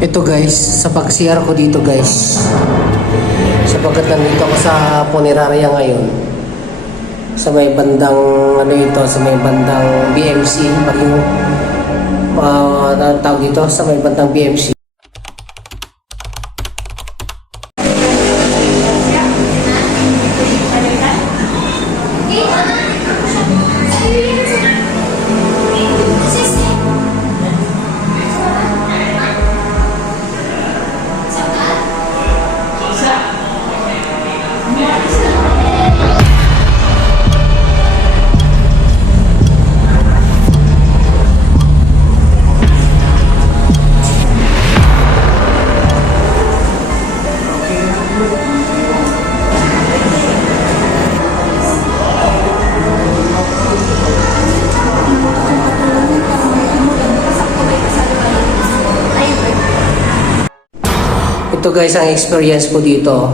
Ito guys, sa pag-CR ko dito guys, sapagkat nandito ako sa punerarya ngayon, sa may bandang sa may bandang BMC, baging tawag dito, sa may bandang BMC. Ito guys ang experience ko dito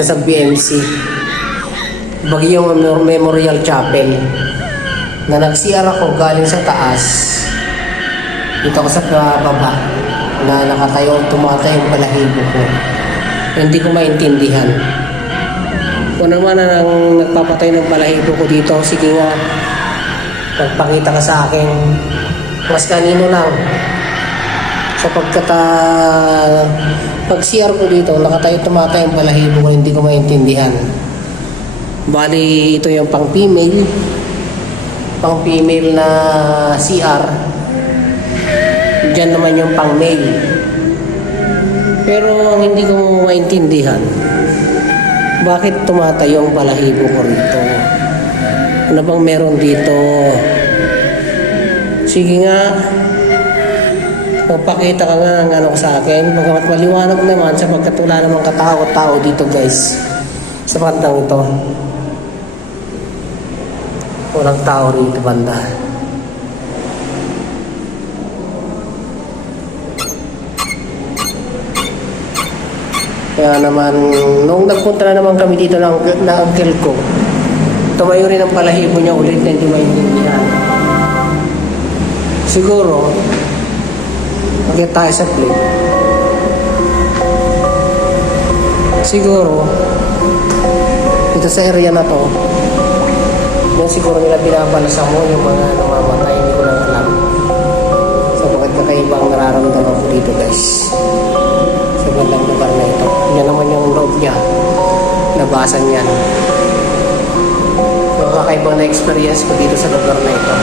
sa BMC, Baguio Memorial Chapel, na nag-CR ako galing sa taas dito ako sa baba, na nakatayo tumatay yung balahibo ko. Hindi ko maintindihan kung naman ang nagpapatay ng balahibo ko dito. Sige nga, magpakita ka sa akin, mas kanino lang, sapagkat pag-CR ko dito, nakatayo tumatay ang balahibo ko, hindi ko maintindihan. Bali, ito yung pang-female na CR. Diyan naman yung pang-male. Pero ang hindi ko maintindihan, bakit tumatayo ang balahibo ko rito? Ano bang meron dito? Sige nga, magpakita ka nga ng ano sa akin, bagamat maliwanag naman sapagkat wala namang katao-tao dito guys sa bandang ito. Walang tao rito banda. Kaya naman nung nagpunta na naman kami dito na uncle ko, tumayo rin ang balahibo niya ulit na hindi maintindihan. Siguro magkita tayo sa plate. Siguro dito sa area na to, yung siguro nila binabalasa mo yung mga namamatay, hindi ko lang alam. Sapagkat kakaibang nararamdaman ko dito guys, sa bandang lugar na ito. Yan naman yung loob niya, labasan yan. Yung kakaibang na experience ko dito sa lugar na ito.